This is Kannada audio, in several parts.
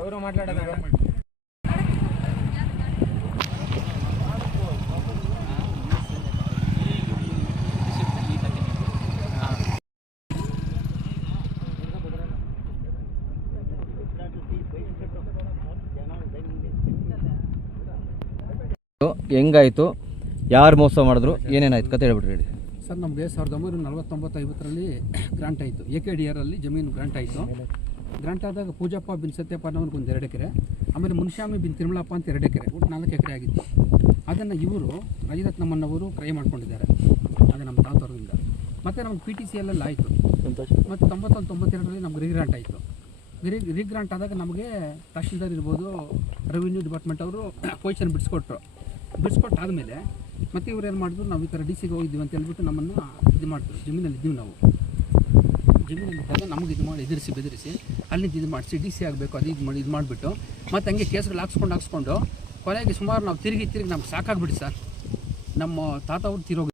ఎవరు మాట్లాడారు? ಹೆಂಗಾಯಿತು, ಯಾರು ಮೋಸ ಮಾಡಿದ್ರು, ಏನೇನಾಯ್ತು ಕತೆ ಹೇಳ್ಬಿಟ್ರಿ ಹೇಳಿ ಸರ್. ನಮಗೆ 1949-50 ಗ್ರಾಂಟ್ ಆಯಿತು. AKDR ಅಲ್ಲಿ ಜಮೀನು ಗ್ರಾಂಟ್ ಆಯಿತು. ಗ್ರಾಂಟ್ ಆದಾಗ ಪೂಜಪ್ಪ ಬಿನ್ ಸತ್ಯಪ್ಪ ಅನ್ನೋರಿಗೆ ಒಂದು 2 ಎಕರೆ, ಆಮೇಲೆ ಮುನ್ಶ್ಯಾಮಿ ಬಿನ್ ತಿರುಮಲಪ್ಪ ಅಂತ 2 ಎಕರೆ, ಒಟ್ಟು 4 ಎಕರೆ ಆಗಿತ್ತು. ಅದನ್ನು ಇವರು ರಾಜರತ್ನಮ್ಮನವರು ಕ್ರಯ ಮಾಡ್ಕೊಂಡಿದ್ದಾರೆ, ಅದು ನಮ್ಮ ತಾತವರಿಂದ. ಮತ್ತು ನಮ್ಗೆ PTCL ಆಯಿತು. ಮತ್ತು 91-92ರಲ್ಲಿ ನಮ್ಗೆ ರಿಗ್ರಾಂಟ್ ಆಯಿತು. ರಿಗ್ರಾಂಟ್ ಆದಾಗ ನಮಗೆ ತಹಶೀಲ್ದಾರ್ ಇರ್ಬೋದು, ರೆವಿನ್ಯೂ ಡಿಪಾರ್ಟ್ಮೆಂಟ್ ಅವರು ಪೊಸಿಷನ್ ಬಿಡಿಸ್ಕೊಟ್ಟಾದಮೇಲೆ ಮತ್ತು ಇವ್ರು ಏನು ಮಾಡಿದ್ರು, ನಾವು ಈ ಥರ DC ಗೆ ಹೋಗಿದ್ದೀವಿ ಅಂತ ಹೇಳ್ಬಿಟ್ಟು ನಮ್ಮನ್ನು ಇದು ಮಾಡ್ತಾರೆ. ಜಮೀನಲ್ಲಿ ಇದ್ದೀವಿ ನಾವು. ಜಮೀನಲ್ಲಿದ್ದಾಗ ನಮಗೆ ಇದು ಮಾಡಿ ಬೆದರಿಸಿ ಅಲ್ಲಿಂದ ಇದು ಮಾಡಿಸಿ DC ಆಗಬೇಕು ಅದು ಇದು ಮಾಡಿಬಿಟ್ಟು ಮತ್ತು ಹಂಗೆ ಕೇಸ್ಗಳು ಹಾಕ್ಸ್ಕೊಂಡು ಕೊನೆಗೆ ಸುಮಾರು ನಾವು ತಿರುಗಿ ನಮ್ಗೆ ಸಾಕಾಗ್ಬಿಟ್ಟು ಸರ್. ನಮ್ಮ ತಾತ ಅವರು ತಿರೋಗಿ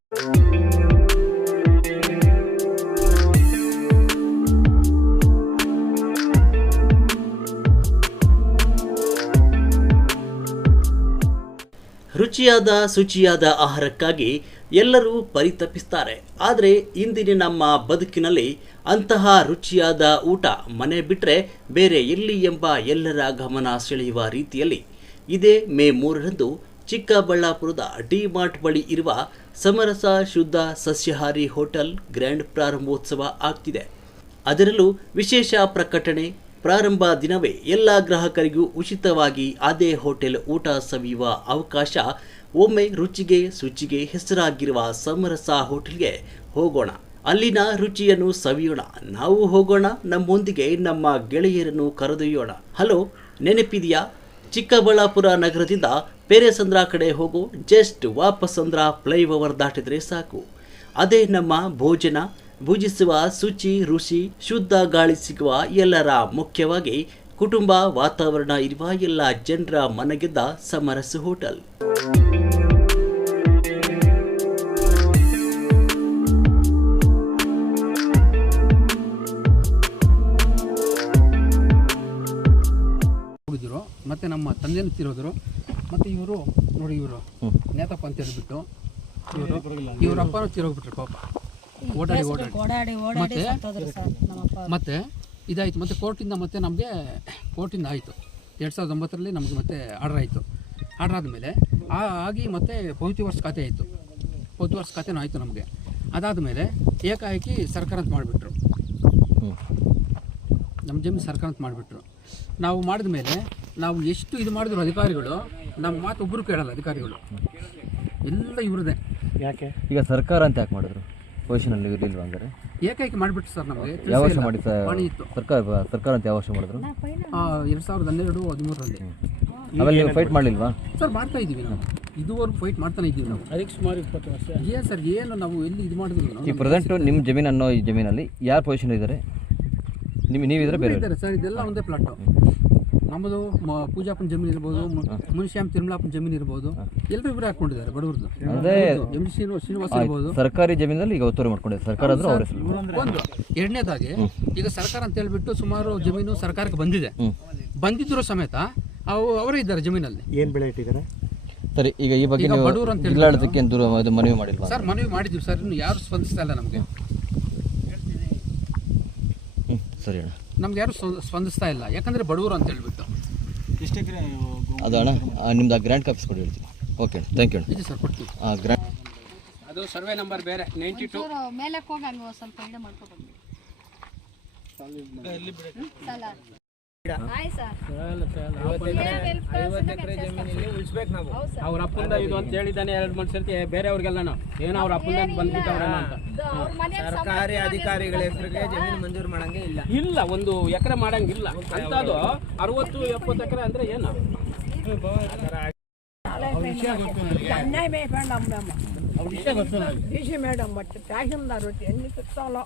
ರುಚಿಯಾದ ಶುಚಿಯಾದ ಆಹಾರಕ್ಕಾಗಿ ಎಲ್ಲರೂ ಪರಿತಪಿಸ್ತಾರೆ. ಆದರೆ ಇಂದಿನ ನಮ್ಮ ಬದುಕಿನಲ್ಲಿ ಅಂತಹ ರುಚಿಯಾದ ಊಟ ಮನೆ ಬಿಟ್ಟರೆ ಬೇರೆ ಎಲ್ಲಿ ಎಂಬ ಎಲ್ಲರ ಗಮನ ಸೆಳೆಯುವ ರೀತಿಯಲ್ಲಿ ಇದೇ ಮೇ 3ರಂದು ಚಿಕ್ಕಬಳ್ಳಾಪುರದ ಡಿ-ಮಾರ್ಟ್ ಬಳಿ ಇರುವ ಸಮರಸ ಶುದ್ಧ ಸಸ್ಯಾಹಾರಿ ಹೋಟೆಲ್ ಗ್ರ್ಯಾಂಡ್ ಪ್ರಾರಂಭೋತ್ಸವ ಆಗ್ತಿದೆ. ಅದರಲ್ಲೂ ವಿಶೇಷ ಪ್ರಕಟಣೆ, ಪ್ರಾರಂಭ ದಿನವೇ ಎಲ್ಲ ಗ್ರಾಹಕರಿಗೂ ಉಚಿತವಾಗಿ ಅದೇ ಹೋಟೆಲ್ ಊಟ ಸವಿಯುವ ಅವಕಾಶ. ಒಮ್ಮೆ ರುಚಿಗೆ ಶುಚಿಗೆ ಹೆಸರಾಗಿರುವ ಸಮರಸ ಹೋಟೆಲ್ಗೆ ಹೋಗೋಣ, ಅಲ್ಲಿನ ರುಚಿಯನ್ನು ಸವಿಯೋಣ. ನಾವು ಹೋಗೋಣ, ನಮ್ಮೊಂದಿಗೆ ನಮ್ಮ ಗೆಳೆಯರನ್ನು ಕರೆದೊಯ್ಯೋಣ. ಹಲೋ, ನೆನಪಿದೆಯಾ? ಚಿಕ್ಕಬಳ್ಳಾಪುರ ನಗರದಿಂದ ಪೇರೆಸಂದ್ರ ಕಡೆ ಹೋಗೋ ಜಸ್ಟ್ ವಾಪಸಂದ್ರ ಫ್ಲೈಓವರ್ ದಾಟಿದರೆ ಸಾಕು. ಅದೇ ನಮ್ಮ ಭೋಜನ ಭುಜಿಸುವ ಶುಚಿ ರುಚಿ ಶುದ್ಧ ಗಾಳಿ ಸಿಗುವ ಎಲ್ಲರ, ಮುಖ್ಯವಾಗಿ ಕುಟುಂಬ ವಾತಾವರಣ ಇರುವ ಎಲ್ಲ ಜನರ ಮನಗೆದ್ದ ಸಮರಸ ಹೋಟೆಲ್. ಹೋಗಿದ್ರು ಮತ್ತೆ ನಮ್ಮ ತಂದೆನೂ ತಿರೋದ್ರು. ಮತ್ತೆ ಇವರು ನೋಡಿ, ಇವರು ನೇತಪ್ಪ ಅಂತ ಹೇಳ್ಬಿಟ್ಟು ಇವ್ರ ಅಪ್ಪನೂ ತಿರೋಗ್ಬಿಟ್ರು ಪಾಪ. ಓಡಾಡಿ ಮತ್ತೆ ಇದಾಯಿತು. ಮತ್ತು ಕೋರ್ಟಿಂದ ಮತ್ತೆ ನಮಗೆ ಆಯಿತು 2009ರಲ್ಲಿ ನಮಗೆ ಮತ್ತೆ ಆರ್ಡರ್ ಆಯಿತು. ಆರ್ಡರ್ ಆದಮೇಲೆ ಆಗಿ ಮತ್ತೆ ಪೌತಿ ವರ್ಷ ಖಾತೆ ಆಯಿತು. ಪೌತಿ ವರ್ಷ ಖಾತೆನೂ ಆಯಿತು ನಮಗೆ. ಅದಾದಮೇಲೆ ಏಕಾಏಕಿ ಸರ್ಕಾರ ಅಂತ ಮಾಡಿಬಿಟ್ರು, ನಮ್ಮ ಜಮೀನು ಸರ್ಕಾರ ಅಂತ ಮಾಡಿಬಿಟ್ರು. ನಾವು ಮಾಡಿದ ಮೇಲೆ ನಾವು ಎಷ್ಟು ಇದು ಮಾಡಿದ್ರು ಅಧಿಕಾರಿಗಳು ನಮ್ಮ ಮಾತು ಒಬ್ಬರು ಕೇಳಲ್ಲ. ಅಧಿಕಾರಿಗಳು ಎಲ್ಲ ಇವ್ರದೇ. ಯಾಕೆ ಈಗ ಸರ್ಕಾರ ಅಂತ ಯಾಕೆ ಮಾಡಿದ್ರು? ಪೊಸಿಷನಲ್ಲಿ ಇರಲಿಲ್ವಾ? ಅಂದರೆ ಏಕೈಕಿ ಮಾಡಿಬಿಟ್ಟು ಸರ್ ನಮಗೆ ಯಾವ ವರ್ಷ ಮಾಡಿ ಇತ್ತು ಸರ್ಕಾರ ಅಂತ ಯಾವ ವರ್ಷ ಮಾಡಿದ್ರು? 2012-13ರಲ್ಲಿ. ಆಮೇಲೆ ನೀವು ಫೈಟ್ ಮಾಡಲಿಲ್ವಾ ಸರ್? ಮಾಡ್ತಾ ಇದ್ದೀವಿ ನಾವು, ಇದುವರೆಗೂ ಫೈಟ್ ಮಾಡ್ತಾನೆ ಇದ್ದೀವಿ ನಾವು. ಅದಕ್ಕೆ ಸುಮಾರು 20 ವರ್ಷ. ಏನು ಸರ್, ಏನು ನಾವು ಎಲ್ಲಿ ಇದು ಮಾಡಿದ್ರು? ಈ ಪ್ರೆಸೆಂಟು ನಿಮ್ಮ ಜಮೀನು ಅನ್ನೋ ಈ ಜಮೀನಲ್ಲಿ ಯಾರು ಪೊಸಿಷನ್ ಇದ್ದಾರೆ? ನೀವಿದ್ರೆ ಬೇರೆ ಇದ್ದಾರೆ ಸರ್. ಇದೆಲ್ಲ ಒಂದೇ ಪ್ಲಾಟು. ನಮ್ಮದು ಪೂಜಾಪನ ಜಮೀನು ಇರ್ಬೋದು, ಮುನ್ಶ್ಯಾಮ್ ತಿರುಮಲಾಪನ ಜಮೀನು ಇರ್ಬೋದು, ಎಲ್ಲರೂ ಇಬ್ಬರು ಹಾಕೊಂಡಿದ್ದಾರೆ ಬಡವ್ರದ್ದು. ಅದೇ ಶ್ರೀನಿವಾಸ ಇರ್ಬೋದು. ಸರ್ಕಾರಿ ಜಮೀನಲ್ಲಿ ಈಗ ಒತ್ತುವರಿ ಮಾಡ್ಕೊಂಡಿದ್ದಾರೆ ಸರ್ಕಾರ ಅಂದ್ರೆ ಅವ್ರ ಹೆಸರು. ಒಂದು ಎರಡನೇದಾಗಿ ಈಗ ಸರ್ಕಾರ ಅಂತ ಹೇಳ್ಬಿಟ್ಟು ಸುಮಾರು ಜಮೀನು ಸರ್ಕಾರಕ್ಕೆ ಬಂದಿದೆ. ಬಂದಿದ್ರು ಸಮೇತ ಅವರೇ ಇದ್ದಾರೆ ಜಮೀನಲ್ಲಿ. ಏನು ಬೆಳೆ ಇಟ್ಟಿದ್ದಾರೆ? ಸರಿ, ಈಗ ಈ ಬಗ್ಗೆ ಬಡವರು ಅಂತ ಜಿಲ್ಲಾಡಳಿತಕ್ಕೆ ಮನವಿ ಮಾಡಿಲ್ವಾ ಸರ್? ಮನವಿ ಮಾಡಿದ್ವಿ ಸರ್, ಇನ್ನು ಯಾರು ಸ್ಪಂದಿಸ್ತಾ ಇಲ್ಲ ನಮಗೆ. ಸರಿ ಅಣ್ಣ, ನಮ್ಗೆ ಯಾರು ಸ್ಪಂದಿಸ್ತಾ ಇಲ್ಲ, ಯಾಕಂದರೆ ಬಡವರು ಅಂತ ಹೇಳ್ಬಿಟ್ಟು. ಅದು ಅಣ್ಣ ನಿಮ್ದು ಆ ಗ್ರ್ಯಾಂಡ್ ಕಾಪಿಸ್ ಕೊಡಿ ಹೇಳ್ತೀನಿ. ಓಕೆ, ಥ್ಯಾಂಕ್ ಯು ಅಣ್ಣ. ಇದೆ ಸರ್, ಕೊಡ್ತೀವಿ. ಗ್ರ್ಯಾಂಡ್ ಅದು ಸರ್ವೆ ನಂಬರ್ ಬೇರೆ 92 ಮೇಲಕ್ಕೆ ಹೋಗಿ ಅಲ್ಲಿ ಸ್ವಲ್ಪ ಇಡ ಮಾಡ್ಕೊಂಡು ಅವ್ರ ಅಪ್ಪಂದ ಇದು ಅಂತ ಹೇಳಿದ್ದಾನೆ 2-3 ಸರ್ತಿ ಬೇರೆಯವ್ರಿಗೆಲ್ಲ ಏನೋ ಅವ್ರ ಅಪ್ಪಂದ ಬಂದ್ಬಿಟ್ಟವ್ರೆ ಅಂತ. ಸರ್ಕಾರಿ ಅಧಿಕಾರಿಗಳ ಹೆಸರಿಗೆ ಜಮೀನು ಮಂಜೂರು ಮಾಡಂಗೆ ಇಲ್ಲ, 1 ಎಕರೆ ಮಾಡಂಗಿಲ್ಲ ಅಂತದು. 60-70 ಎಕರೆ ಅಂದ್ರೆ ಏನು? మేడం బట్టి తహసీల్దార్ వచ్చి ఎన్ని చెప్తాలో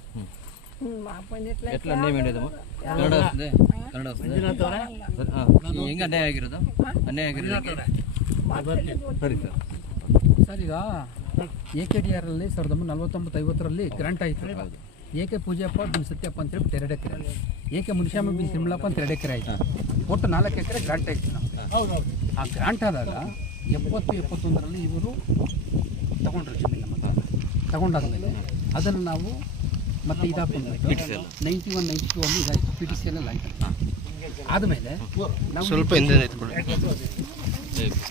ఎట్లా అన్యాయం ఏంటిదమ్మా కನ್ನಡ వస్తుంది కನ್ನಡ వస్తుంది ಹೆಂಗೆ ಅನ್ಯಾಯ ಆಗಿರೋದು ಅನ್ಯಾಯ ಆಗಿರೋದು ಸರಿ ಸರ್ ಸರ್ ಈಗ AKDR ಅಲ್ಲಿ 1949-50ರಲ್ಲಿ ಗ್ರಾಂಟ್ ಆಯಿತು. AK ಪೂಜಪ್ಪ ಬಿನ್ ಸತ್ಯಪ್ಪ ಅಂತೇಳಿ 2 ಎಕರೆ, AK ಮುನಿಶಾಮ ಬಿನ್ ತಿರುಮಲಪ್ಪ ಅಂತ 2 ಎಕರೆ ಆಯಿತು. ಒಟ್ಟು 4 ಎಕರೆ ಗ್ರಾಂಟ್ ಆಯಿತು ನಾವು. ಆ ಗ್ರಾಂಟ್ ಆದಾಗ 70-71ರಲ್ಲಿ ಇವರು ತಗೊಂಡ್ರು ಜಮೀನು ನಮ್ಮ ತಗೊಂಡಾದ್ಮೇಲೆ ಅದನ್ನು ನಾವು ಮತ್ತೆ ಇದಾಕೊಂಡ್ಬಿಟ್ಟು 91-92 ಅಲ್ಲಿ ಇದಾಯಿತು, PTC ಎಲ್ಲ ಆಯಿತು. ಆದಮೇಲೆ ನಾವು ಸ್ವಲ್ಪ ಹಿಂದೆ ಎತ್ಕೊಳ್ಳಿ.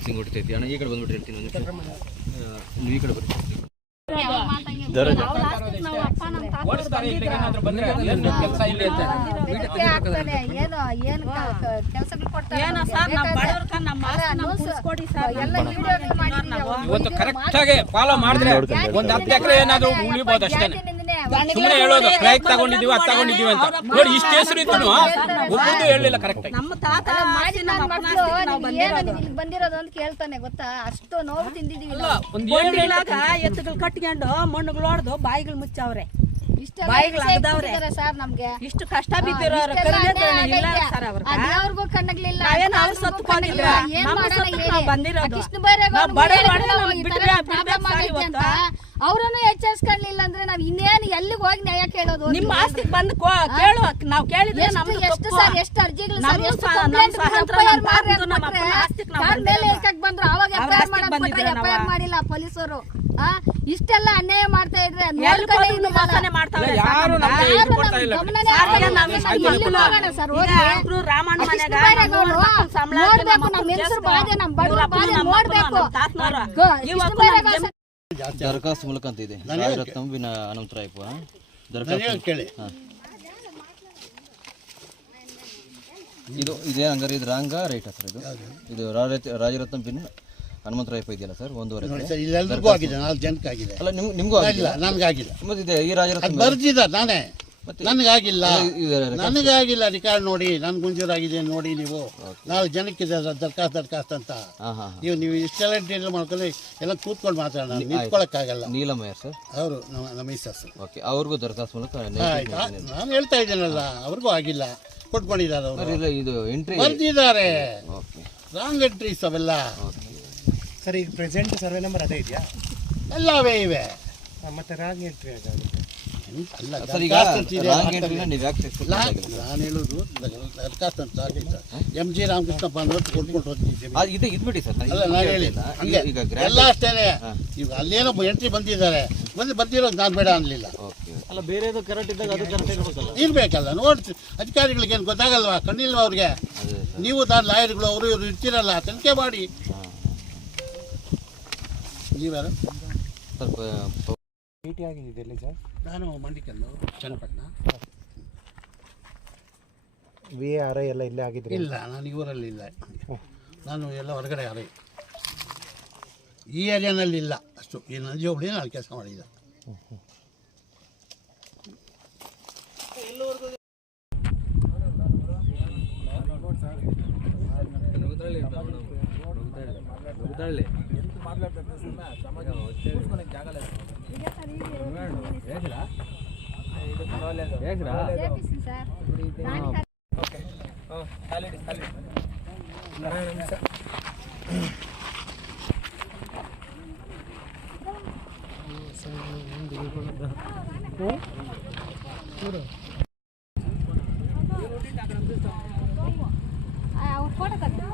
ಹಿಂಗೆ ಹೊಡಿತೈತಿ ಅಣ್ಣ, ಈ ಕಡೆ ಬಂದ್ಬಿಟ್ಟು ಹೇಳ್ತೀನಿ ನೀವು ಈ ಕಡೆ ಬರ್ತೀವಿ. ಇವತ್ತು ಕರೆಕ್ಟ್ ಆಗಿ ಫಾಲೋ ಮಾಡಿದ್ರೆ ಒಂದು 10 ಎಕರೆ ಏನಾದ್ರು ಉಳಿಬಹುದು ಅಷ್ಟೇ. ಸುಮ್ಮನೆ ಹೇಳೋದು ಕ್ರೈಕ್ ತಗೊಂಡಿದೀವಿ ಅದು ತಗೊಂಡಿದೀವಿ ಅಂತ ನೋಡಿ, ಇಷ್ಟು ಹೆಸರು ಇತ್ತು ಒಬ್ಬರು ಹೇಳಲಿಲ್ಲ ಕರೆಕ್ಟ್ ಆಗಿ. ಬಂದಿರೋದು ಅಂತ ಕೇಳ್ತಾನೆ ಗೊತ್ತಾ, ಅಷ್ಟು ನೋವು ತಿಂದಿದೀವಿ. ಎತ್ತುಗಳು ಕಟ್ಕೊಂಡು ಮಣ್ಣುಗಳು ಹೊಡೆದು ಬಾಯಿಗಳು ಮುಚ್ಚವ್ರೆ, ಸರ್ ನಮ್ಗೆ ಇಷ್ಟು ಕಷ್ಟ ಬಿದ್ದಿರೋರು ಅವ್ರಿಗೂ ಕಣ್ಣಗ್ಲಿಲ್ಲ. ಅವ್ರನ್ನು ಎಚ್ಚರಿಸ್ಕೊಳ್ಳಿಲ್ಲ ಅಂದ್ರೆ ನಾವ್ ಇನ್ನೇನು ಎಲ್ಲಿಗೆ ಹೋಗಿ ನ್ಯಾಯ ಕೇಳೋದು? ನಿಮ್ಮ ಆಸ್ತಿಗೆ ಬಂದು ಕೇಳು, ನಾವು ಕೇಳಿದ್ರೆ ಎಷ್ಟು ಸರ್ ಎಷ್ಟು ಅರ್ಜಿಗಳು ಬಂದ್ರು ಅವಾಗ FIR ಮಾಡಿಲ್ಲ ಪೊಲೀಸರು. ಇಷ್ಟೆಲ್ಲ ಅನ್ಯಾಯ ಮಾಡ್ತಾ ಇದ್ರೆ ದರಖಾಸ್ತು ಮೂಲಕ ಅಂತ ಇದೆ ರಾಜರತ್ನಂ ವಿನ ಅನಂತರಾಯಪ್ಪ ದರಖಾಸ್ತು ಕೇಳಿ. ಇದು ಇದೇ ಹಂಗಾರೆ ಇದು ರಾಂಗ ರೈಟಾ ಸರ್? ಇದು ರಾಜರತ್ನಂ ಬಿನ್ ಹನುಮಂತರಾಯಪ್ಪ ಇದೆಯಲ್ಲ ಸರ್, 1.5 ಆಗಿದೆ, 4 ಜನಕ್ಕೆ ಆಗಿದೆ. ಅಲ್ಲ ನಿಮ್ಗೂ ಆಗಿಲ್ಲ? ನನಗಾಗಿಲ್ಲ. ಮತ್ತೆ ಈ ರಾಜರತ್ನ ಬರ್ದಿದ್ದಾರೆ ನಾನೇ, ನನಗಾಗಿಲ್ಲ. ನನಗಾಗಿಲ್ಲ. ರಿಕಾರ್ಡ್ ನೋಡಿ, ನನ್ ಗುಂಜೂರಾಗಿದೆ ನೋಡಿ. ನೀವು 4 ಜನಕ್ಕೆ ದರ್ಖಾಸ್ತ್ ಅಂತ ನೀವು ಇಷ್ಟೆಲ್ಲ ಡೀಲ್ ಮಾಡ್ಕೊಂಡು ಎಲ್ಲ ಕೂತ್ಕೊಂಡು ಮಾತಾಡೋಣ, ನಿಂತ್ಕೊಳ್ಳೋಕ್ಕಾಗಲ್ಲ. ನೀಲಮಯ್ಯ ಸರ್ ಅವರು ನಮ್ಮ ಮಿಸ್ಸಸ್. ಓಕೆ, ಅವ್ರಿಗೂ ದರಖಾಸ್ತು ಮೂಲಕ ನಾನು ಹೇಳ್ತಾ ಇದ್ದೀನಲ್ಲ, ಅವ್ರಿಗೂ ಆಗಿಲ್ಲ, ಕೊಟ್ಕೊಂಡಿದ್ದಾರೆ ಅವರು. ಇದು ಎಂಟ್ರಿ ಬರ್ದಿದ್ದಾರೆ, ರಾಂಗ್ ಎಂಟ್ರೀಸ್ ಅವೆಲ್ಲ. ಸರ್ ಈಗ ಪ್ರೆಸೆಂಟ್ ಸರ್ವೆ ನಂಬರ್ ಅದೇ ಇದೆಯಾ? ಎಲ್ಲವೇ ಇವೆ. ಮತ್ತೆ ರಾಂಗ್ ಎಂಟ್ರಿ ಆಗೋದು ನಾನು ಹೇಳುದು ದರ್ಖಾಸ್ತ್ ಅಂತ MG ರಾಮಕೃಷ್ಣಪ್ಪ ಅನ್ನೋದು ಕೊಟ್ಕೊಂಡು ಹೋಗ್ತಿದ್ದೆ. ಅಲ್ಲ ನಾನು ಹೇಳಿಲ್ಲ, ಎಲ್ಲ ಅಷ್ಟೇನೆ. ಈಗ ಅಲ್ಲೇನೋ ಎಂಟ್ರಿ ಬಂದಿದ್ದಾರೆ, ಬಂದಿರೋದು ನಾನು ಬೇಡ ಅನ್ಲಿಲ್ಲ. ಅಲ್ಲ ಬೇರೆದು ಕರೆಕ್ಟ್ ಇದ್ದಾಗ ಅದು ಕರೆಕ್ಟ್ ಇರ್ಬೇಕಲ್ಲ. ನೋಡಿ ಅಧಿಕಾರಿಗಳಿಗೆ ಏನು ಗೊತ್ತಾಗಲ್ವಾ? ಕಣ್ಣಿಲ್ವ ಅವ್ರಿಗೆ? ನೀವು ನಾನು ಲಾಯರ್ಗಳು ಅವರು ಇವರು ಇರ್ತೀರಲ್ಲ, ತನಿಖೆ ಮಾಡಿ. ನೀವ್ಯಾರು? ಭೇಟಿ ಆಗಿದೆಯಲ್ಲ ಸರ್? ನಾನು ಮಂಡಿಕಲ್ಲು, ಚನ್ನಪಟ್ಟಣ. VARI ಎಲ್ಲ ಇಲ್ಲೇ ಆಗಿದ್ರೆ? ಇಲ್ಲ, ನಾನು ಇವರಲ್ಲಿ ಇಲ್ಲ, ನಾನು ಎಲ್ಲ ಹೊರಗಡೆ ಯಾರೇ ಈ ಏರಿಯಾನಲ್ಲಿ ಇಲ್ಲ. ಅಷ್ಟು ಈ ನಂಜಿ ಹೋಬಳಿ ನಾನು ಕೆಲಸ ಮಾಡಿಲ್ಲ. ಅವ್ರು ಫೋಟೋ ತೆಗೆದು